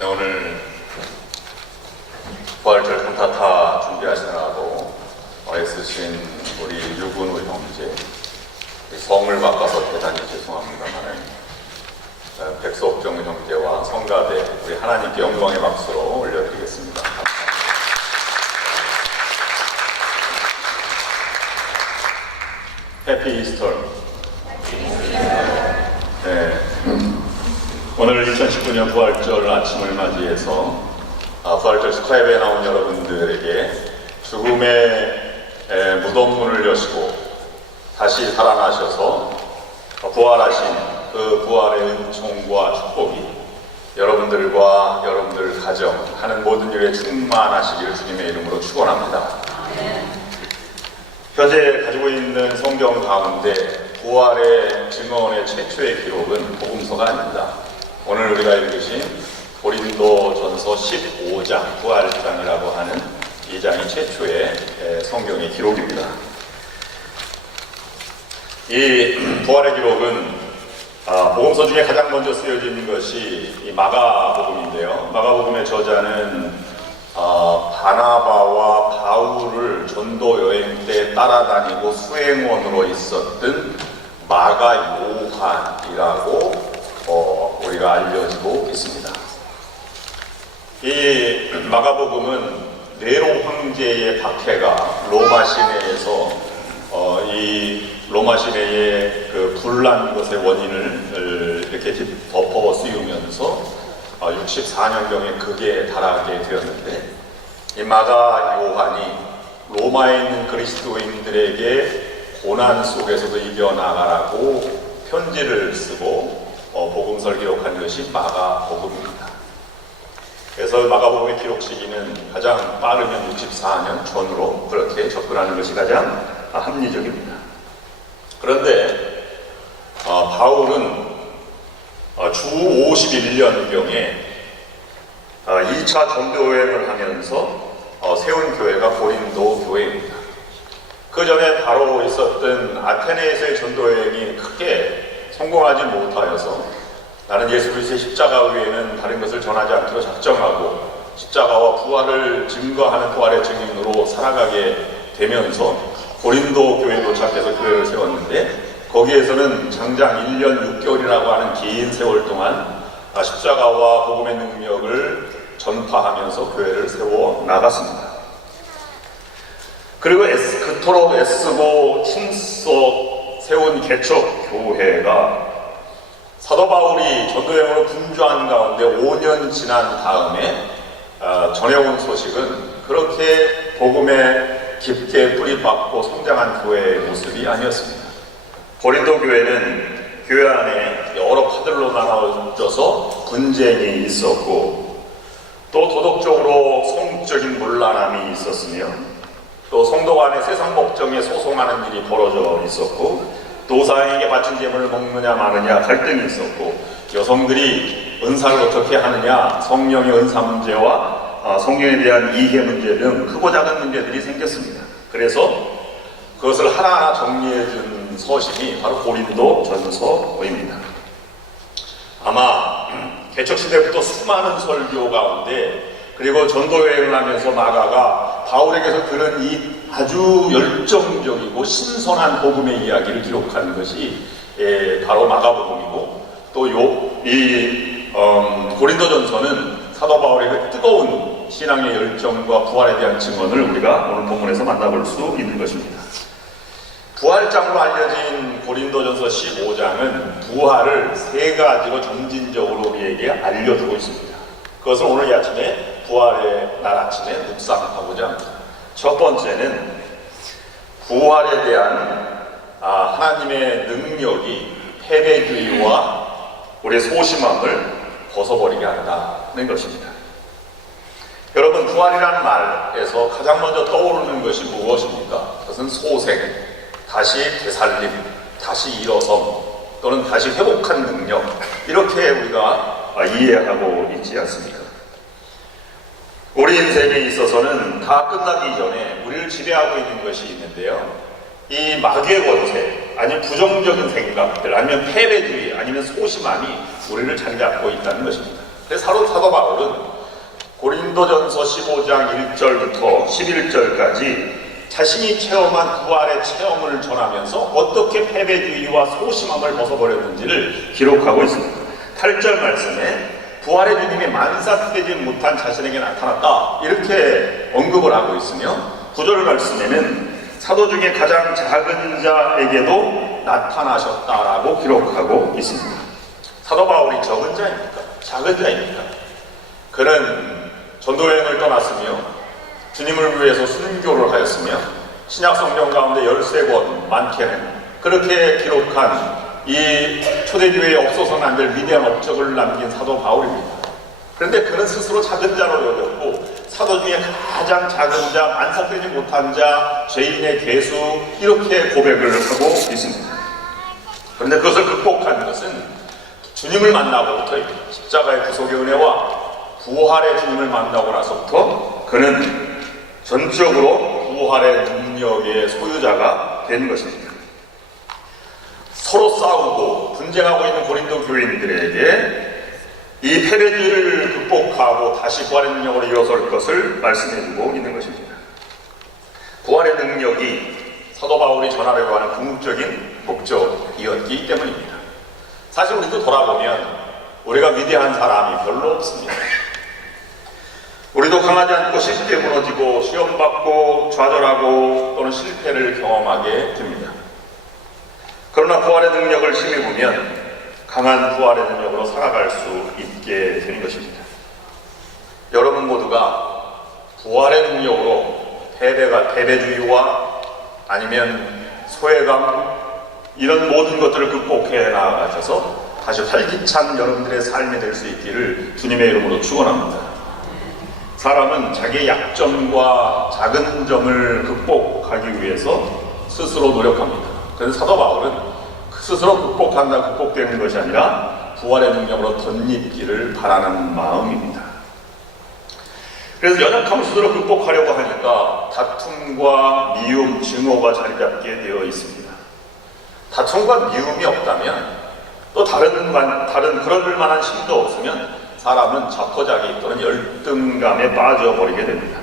네, 오늘 부활절 칸타타 준비하시느라고 애쓰신 우리 유근우 형제, 성을 바꿔서 대단히 죄송합니다만 백석정 형제와 성가대 우리 하나님께 영광의 박수로 올려드리겠습니다. 해피 이스터. 네. 오늘 2019년 부활절 아침을 맞이해서 부활절 축하예배에 나온 여러분들에게 죽음의 무덤문을 여시고 다시 살아나셔서 부활하신 그 부활의 은총과 축복이 여러분들과 여러분들 가정 하는 모든 일에 충만하시기를 주님의 이름으로 축원합니다. 현재 가지고 있는 성경 가운데 부활의 증언의 최초의 기록은 복음서가 아닙니다. 오늘 우리가 읽으신 고린도전서 15장 부활장이라고 하는 이 장이 최초의 성경의 기록입니다. 이 부활의 기록은 복음서 중에 가장 먼저 쓰여진 것이 이 마가복음인데요. 마가복음의 저자는 바나바와 바울을 전도 여행 때 따라다니고 수행원으로 있었던 마가 요한이라고 우리가 알려지고 있습니다. 이 마가복음은 네로 황제의 박해가 로마 시내에서 이 로마 시내의 그 불난 것의 원인을 이렇게 덮어 씌우면서 64년경에 극에 달하게 되었는데, 이 마가 요한이 로마에 있는 그리스도인들에게 고난 속에서도 이겨나가라고 편지를 쓰고 복음서를 기록한 것이 마가복음입니다. 그래서 마가복음의 기록 시기는 가장 빠르면 64년 전으로 그렇게 접근하는 것이 가장 합리적입니다. 그런데 바울은 주 51년경에 2차 전도여행을 하면서 세운 교회가 고린도 교회입니다. 그 전에 바로 있었던 아테네에서의 전도여행이 크게 성공하지 못하여서 나는 예수 그리스도의 십자가 외에는 다른 것을 전하지 않기로 작정하고 십자가와 부활을 증거하는 부활의 증인으로 살아가게 되면서 고린도 교회에 도착해서 교회를 세웠는데, 거기에서는 장장 1년 6개월이라고 하는 긴 세월 동안 십자가와 복음의 능력을 전파하면서 교회를 세워 나갔습니다. 그리고 그토록 애쓰고 힘써 세운 개척 교회가 사도 바울이 전도여행으로 분주한 가운데 5년 지난 다음에 전해온 소식은 그렇게 복음에 깊게 뿌리박고 성장한 교회의 모습이 아니었습니다. 고린도 교회는 교회 안에 여러 파들로 나눠져서 분쟁이 있었고, 또 도덕적으로 성적인 문란함이 있었으며, 또 성도 간의 세상 법정에 소송하는 일이 벌어져 있었고, 노사에게 바친 제물을 먹느냐 마느냐 갈등이 있었고, 여성들이 은사를 어떻게 하느냐, 성령의 은사 문제와 성령에 대한 이해 문제 등 크고 작은 문제들이 생겼습니다. 그래서 그것을 하나하나 정리해준 서신이 바로 고린도 전서입니다. 아마 개척시대부터 수많은 설교 가운데, 그리고 전도여행을 하면서 마가가 바울에게서 들은 이 아주 열정적이고 신선한 복음의 이야기를 기록한 것이 바로 마가복음이고, 또 고린도전서는 사도 바울의 그 뜨거운 신앙의 열정과 부활에 대한 증언을 우리가 오늘 본문에서 만나볼 수 있는 것입니다. 부활장으로 알려진 고린도전서 15장은 부활을 세 가지로 점진적으로 우리에게 알려주고 있습니다. 그것을 오늘 이 아침에 부활의 날 아침에 묵상하고자 합니다. 첫 번째는 부활에 대한 하나님의 능력이 패배주의와 우리의 소심함을 벗어버리게 한다는 것입니다. 여러분, 부활이라는 말에서 가장 먼저 떠오르는 것이 무엇입니까? 그것은 소생, 다시 되살림, 다시 일어섬, 또는 다시 회복한 능력, 이렇게 우리가 이해하고 있지 않습니까? 우리 인생에 있어서는 다 끝나기 전에 우리를 지배하고 있는 것이 있는데요, 이 마귀의 권세, 아니면 부정적인 생각들, 아니면 패배주의, 아니면 소심함이 우리를 자리 잡고 있다는 것입니다. 근데 사도 바울은 고린도전서 15장 1절부터 11절까지 자신이 체험한 부활의 체험을 전하면서 어떻게 패배주의와 소심함을 벗어버렸는지를 기록하고 있습니다. 8절 말씀에 부활의 주님이 만삭되지 못한 자신에게 나타났다 이렇게 언급을 하고 있으며 9절 말씀에는 사도 중에 가장 작은 자에게도 나타나셨다라고 기록하고 있습니다. 사도 바울이 적은 자입니까? 작은 자입니까? 그는 전도여행을 떠났으며 주님을 위해서 순교를 하였으며 신약 성경 가운데 13권 많게는 그렇게 기록한 이 초대교회에 없어서는 안 될 위대한 업적을 남긴 사도 바울입니다. 그런데 그는 스스로 작은 자로 여겼고 사도 중에 가장 작은 자, 만삭되지 못한 자, 죄인의 괴수 이렇게 고백을 하고 있습니다. 그런데 그것을 극복한 것은 주님을 만나고부터입니다. 십자가의 구속의 은혜와 부활의 주님을 만나고 나서부터 그는 전적으로 부활의 능력의 소유자가 된 것입니다. 서로 싸우고 분쟁하고 있는 고린도 교인들에게 이 패배주의를 극복하고 다시 부활의 능력으로 일어설 것을 말씀해주고 있는 것입니다. 부활의 능력이 사도 바울이 전하려고 하는 궁극적인 목적이었기 때문입니다. 사실 우리도 돌아보면 우리가 위대한 사람이 별로 없습니다. 우리도 강하지 않고 쉽게 무너지고 시험받고 좌절하고 또는 실패를 경험하게 됩니다. 그러나 부활의 능력을 힘입 보면 강한 부활의 능력으로 살아갈 수 있게 되는 것입니다. 여러분 모두가 부활의 능력으로 패배주의와 아니면 소외감 이런 모든 것들을 극복해 나가셔서 다시 활기찬 여러분들의 삶이 될 수 있기를 주님의 이름으로 축원합니다. 사람은 자기의 약점과 작은 점을 극복하기 위해서 스스로 노력합니다. 그래서 사도 바울은 스스로 극복되는 것이 아니라 부활의 능력으로 덧입기를 바라는 마음입니다. 그래서 연약함을 스스로 극복하려고 하니까 다툼과 미움, 증오가 자리 잡게 되어 있습니다. 다툼과 미움이 없다면 또 다른 그럴 만한 힘도 없으면 사람은 자포자기 또는 열등감에 빠져버리게 됩니다.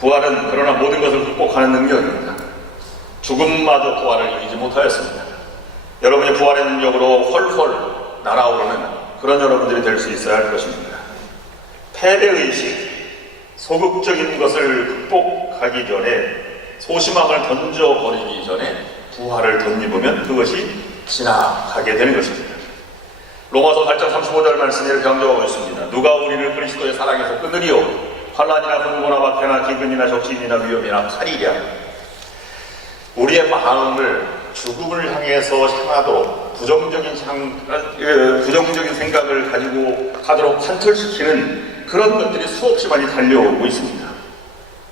부활은 그러나 모든 것을 극복하는 능력입니다. 죽음마저 부활을 이기지 못하였습니다. 여러분의 부활의 능력으로 헐헐 날아오르는 그런 여러분들이 될 수 있어야 할 것입니다. 패배의식, 소극적인 것을 극복하기 전에 소심함을 던져버리기 전에 부활을 덧입으면 그것이 지나가게 되는 것입니다. 로마서 8장 35절 말씀에 이렇게 강조하고 있습니다. 누가 우리를 그리스도의 사랑에서 끊으리요? 환난이나 공고나 박해나 기근이나 적신이나 위험이나 칼이랴. 우리의 마음을 죽음을 향해서 향하도록 부정적인 생각을 가지고 가도록 관철시키는 그런 것들이 수없이 많이 달려오고 있습니다.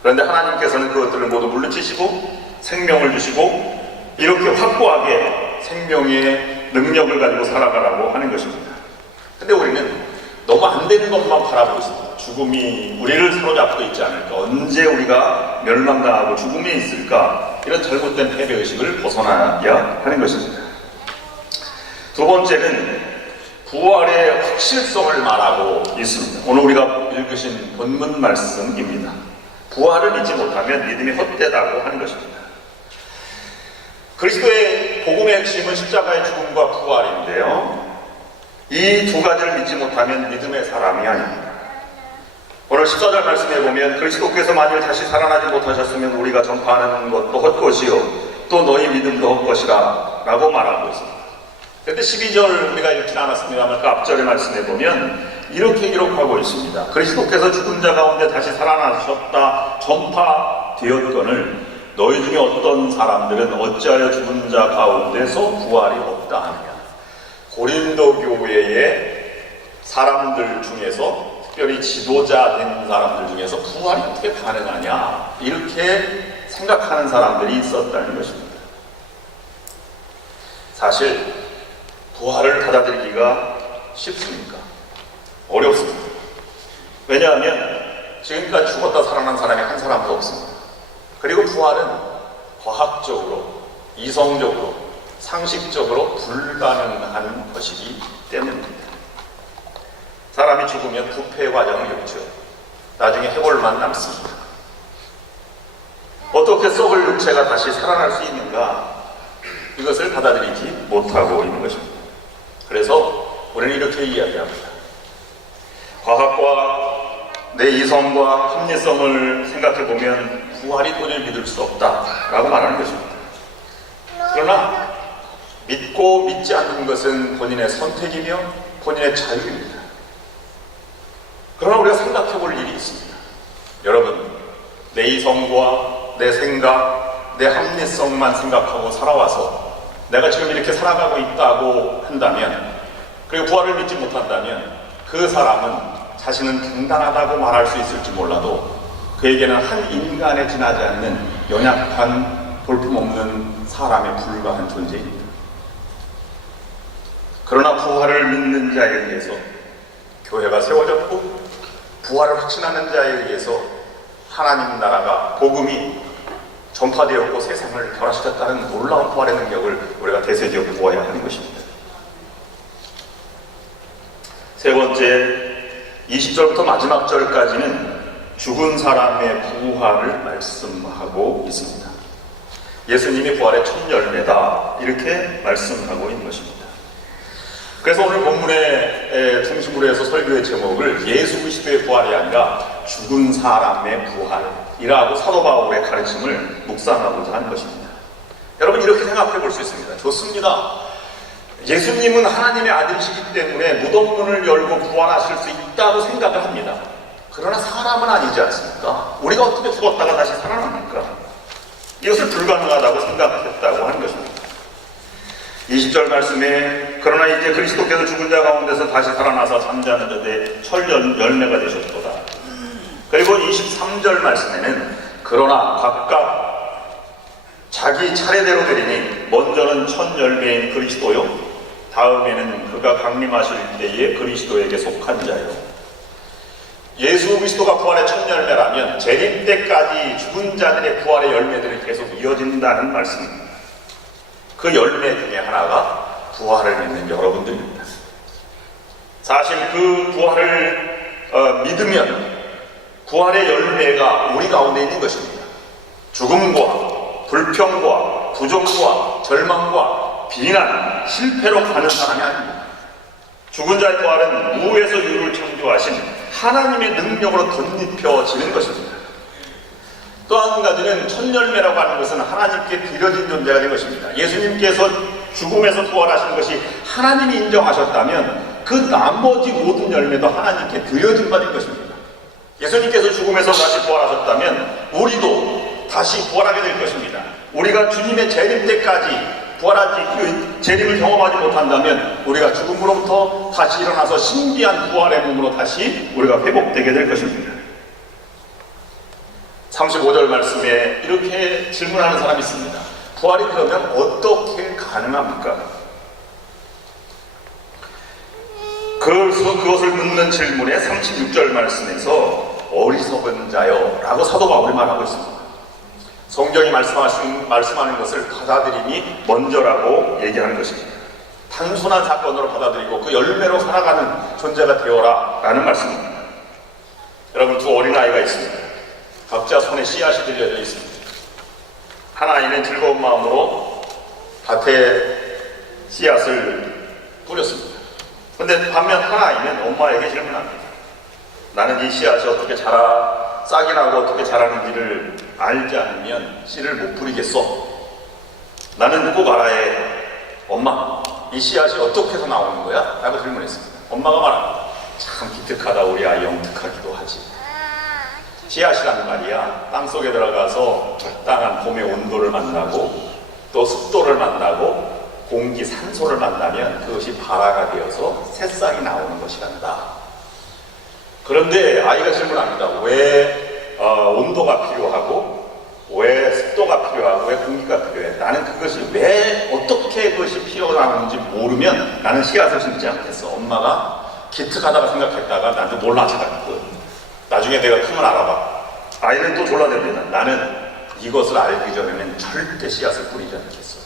그런데 하나님께서는 그것들을 모두 물리치시고 생명을 주시고 이렇게 확고하게 생명의 능력을 가지고 살아가라고 하는 것입니다. 근데 우리는 너무 안 되는 것만 바라보고 있습니다. 죽음이 우리를 사로잡고 있지 않을까? 언제 우리가 멸망당하고 죽음이 있을까? 이런 잘못된 패배의식을 벗어나야 하는 것입니다. 두 번째는 부활의 확실성을 말하고 있습니다. 오늘 우리가 읽으신 본문 말씀입니다. 부활을 믿지 못하면 믿음이 헛되다고 하는 것입니다. 그리스도의 복음의 핵심은 십자가의 죽음과 부활인데요. 이 두 가지를 믿지 못하면 믿음의 사람이 아닙니다. 오늘 14절 말씀에 보면 그리스도께서 만일 다시 살아나지 못하셨으면 우리가 전파하는 것도 헛것이요 또 너희 믿음도 헛것이라 라고 말하고 있습니다. 그런데 12절 우리가 읽지 않았습니다만 그 앞절의 말씀에 보면 이렇게 기록하고 있습니다. 그리스도께서 죽은 자 가운데 다시 살아나셨다 전파되었거늘 너희 중에 어떤 사람들은 어찌하여 죽은 자 가운데서 부활이 없다 하느냐. 고린도 교회의 사람들 중에서 특별히 지도자 된 사람들 중에서 부활이 어떻게 가능하냐 이렇게 생각하는 사람들이 있었다는 것입니다. 사실 부활을 받아들이기가 쉽습니까? 어렵습니다. 왜냐하면 지금까지 죽었다 살아난 사람이 한 사람도 없습니다. 그리고 부활은 과학적으로, 이성적으로, 상식적으로 불가능한 것이기 때문입니다. 사람이 죽으면 부패 과정을 겪죠. 나중에 해골만 남습니다. 어떻게 썩을 육체가 다시 살아날 수 있는가? 이것을 받아들이지 못하고 있는 것입니다. 그래서 우리는 이렇게 이야기합니다. 과학과 내 이성과 합리성을 생각해보면 부활이 도저히 믿을 수 없다라고 말하는 것입니다. 그러나 믿고 믿지 않는 것은 본인의 선택이며 본인의 자유입니다. 그러나 우리가 생각해볼 일이 있습니다. 여러분, 내 이성과 내 생각, 내 합리성만 생각하고 살아와서 내가 지금 이렇게 살아가고 있다고 한다면, 그리고 부활을 믿지 못한다면 그 사람은 자신은 당당하다고 말할 수 있을지 몰라도 그에게는 한 인간에 지나지 않는 연약한 볼품없는 사람에 불과한 존재입니다. 그러나 부활을 믿는 자에 의해서 교회가 세워졌고 부활을 확신하는 자에 의해서 하나님 나라가 복음이 전파되었고 세상을 변화시켰다는 놀라운 부활의 능력을 우리가 대세지어 보아야 하는 것입니다. 세 번째, 20절부터 마지막 절까지는 죽은 사람의 부활을 말씀하고 있습니다. 예수님이 부활의 첫 열매다, 이렇게 말씀하고 있는 것입니다. 그래서 오늘 본문의 중심으로 해서 설교의 제목을 예수 그리스도의 부활이 아니라 죽은 사람의 부활이라고 사도 바울의 가르침을 묵상하고자 하는 것입니다. 여러분, 이렇게 생각해 볼 수 있습니다. 좋습니다. 예수님은 하나님의 아들이시기 때문에 무덤문을 열고 부활하실 수 있다고 생각을 합니다. 그러나 사람은 아니지 않습니까? 우리가 어떻게 죽었다가 다시 살아납니까? 이것을 불가능하다고 생각했다고 하는 것입니다. 20절 말씀에 그러나 이제 그리스도께서 죽은 자 가운데서 다시 살아나서 잠자는 자들의 첫 열매가 되셨도다. 그리고 23절 말씀에는 그러나 각각 자기 차례대로 되리니 먼저는 첫 열매인 그리스도요 다음에는 그가 강림하실 때에 그리스도에게 속한 자요. 예수 그리스도가 부활의 첫 열매라면 재림 때까지 죽은 자들의 부활의 열매들이 계속 이어진다는 말씀입니다. 그 열매 중에 하나가 부활을 믿는 여러분들입니다. 사실 그 부활을 믿으면 부활의 열매가 우리 가운데 있는 것입니다. 죽음과 불평과 부정과 절망과 비난, 실패로 가는 사람이 아닙니다. 죽은 자의 부활은 무에서 유를 창조하신 하나님의 능력으로 덧입혀지는 것입니다. 또 한 가지는 첫 열매라고 하는 것은 하나님께 드려진 존재가 된 것입니다. 예수님께서 죽음에서 부활하신 것이 하나님이 인정하셨다면 그 나머지 모든 열매도 하나님께 드려진 바 된 것입니다. 예수님께서 죽음에서 다시 부활하셨다면 우리도 다시 부활하게 될 것입니다. 우리가 주님의 재림 때까지 부활하지, 재림을 경험하지 못한다면 우리가 죽음으로부터 다시 일어나서 신비한 부활의 몸으로 다시 우리가 회복되게 될 것입니다. 35절 말씀에 이렇게 질문하는 사람이 있습니다. 부활이 그러면 어떻게 가능합니까? 그것을 묻는 질문에 36절 말씀에서 어리석은 자여 라고 사도 바울이 말하고 있습니다. 성경이 말씀하는 것을 받아들임이 먼저라고 얘기하는 것입니다. 단순한 사건으로 받아들이고 그 열매로 살아가는 존재가 되어라 라는 말씀입니다. 여러분, 두 어린아이가 있습니다. 각자 손에 씨앗이 들려져 있습니다. 한 아이는 즐거운 마음으로 밭에 씨앗을 뿌렸습니다. 그런데 반면 한 아이는 엄마에게 질문합니다. 나는 이 씨앗이 어떻게 싹이 나고 어떻게 자라는지를 알지 않으면 씨를 못 뿌리겠어. 나는 꼭 알아야 해. 엄마, 이 씨앗이 어떻게 해서 나오는 거야? 라고 질문했습니다. 엄마가 말합니다. 참 기특하다. 우리 아이 영특하기도 하지. 씨앗이라는 말이야, 땅속에 들어가서 적당한 봄의 온도를 만나고 또 습도를 만나고 공기, 산소를 만나면 그것이 발화가 되어서 새싹이 나오는 것이란다. 그런데 아이가 질문합니다. 왜 온도가 필요하고 왜 습도가 필요하고 왜 공기가 필요해? 나는 그것이 왜 어떻게 그것이 필요하는지 모르면 나는 씨앗을 심지 않겠어. 엄마가 기특하다고 생각했다가 나도 놀라잖았거든. 나중에 내가 크면 알아봐. 아이는 또 졸라댑니다. 나는 이것을 알기 전에는 절대 씨앗을 뿌리지 않겠어.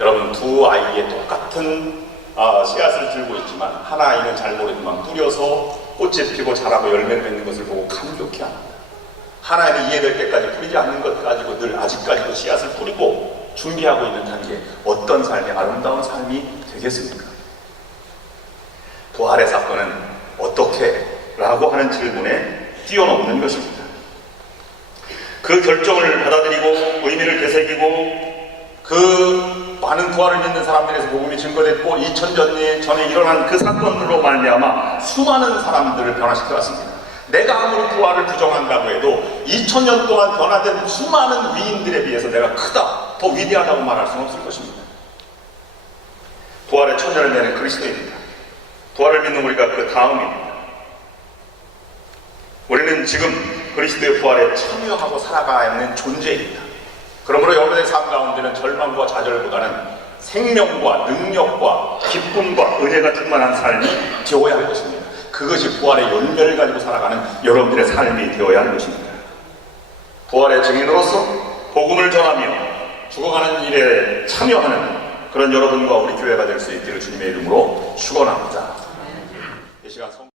여러분, 두 아이의 똑같은 씨앗을 들고 있지만 하나이는 잘 모르지만 뿌려서 꽃이 피고 자라고 열매를 맺는 것을 보고 감격해합니다. 하나이는 이해될 때까지 뿌리지 않는 것 가지고 늘 아직까지도 씨앗을 뿌리고 준비하고 있는 단계, 어떤 삶이 아름다운 삶이 되겠습니까? 부활의 사건은 어떻게? 라고 하는 질문에 뛰어넘는 것입니다. 그 결정을 받아들이고 의미를 되새기고 그 많은 부활을 믿는 사람들에서 복음이 증거됐고 2000년 전에 일어난 그 사건으로 말미암아 수많은 사람들을 변화시켜 왔습니다. 내가 아무리 부활을 부정한다고 해도 2000년 동안 변화된 수많은 위인들에 비해서 내가 크다, 더 위대하다고 말할 수는 없을 것입니다. 부활의 천년을 내는 그리스도입니다. 부활을 믿는 우리가 그 다음입니다. 우리는 지금 그리스도의 부활에 참여하고 살아가야 하는 존재입니다. 그러므로 여러분의 삶 가운데는 절망과 좌절보다는 생명과 능력과 기쁨과 은혜가 충만한 삶이 되어야 할 것입니다. 그것이 부활의 열매를 가지고 살아가는 여러분들의 삶이 되어야 할 것입니다. 부활의 증인으로서 복음을 전하며 죽어가는 일에 참여하는 그런 여러분과 우리 교회가 될 수 있기를 주님의 이름으로 축원합니다. 이 시간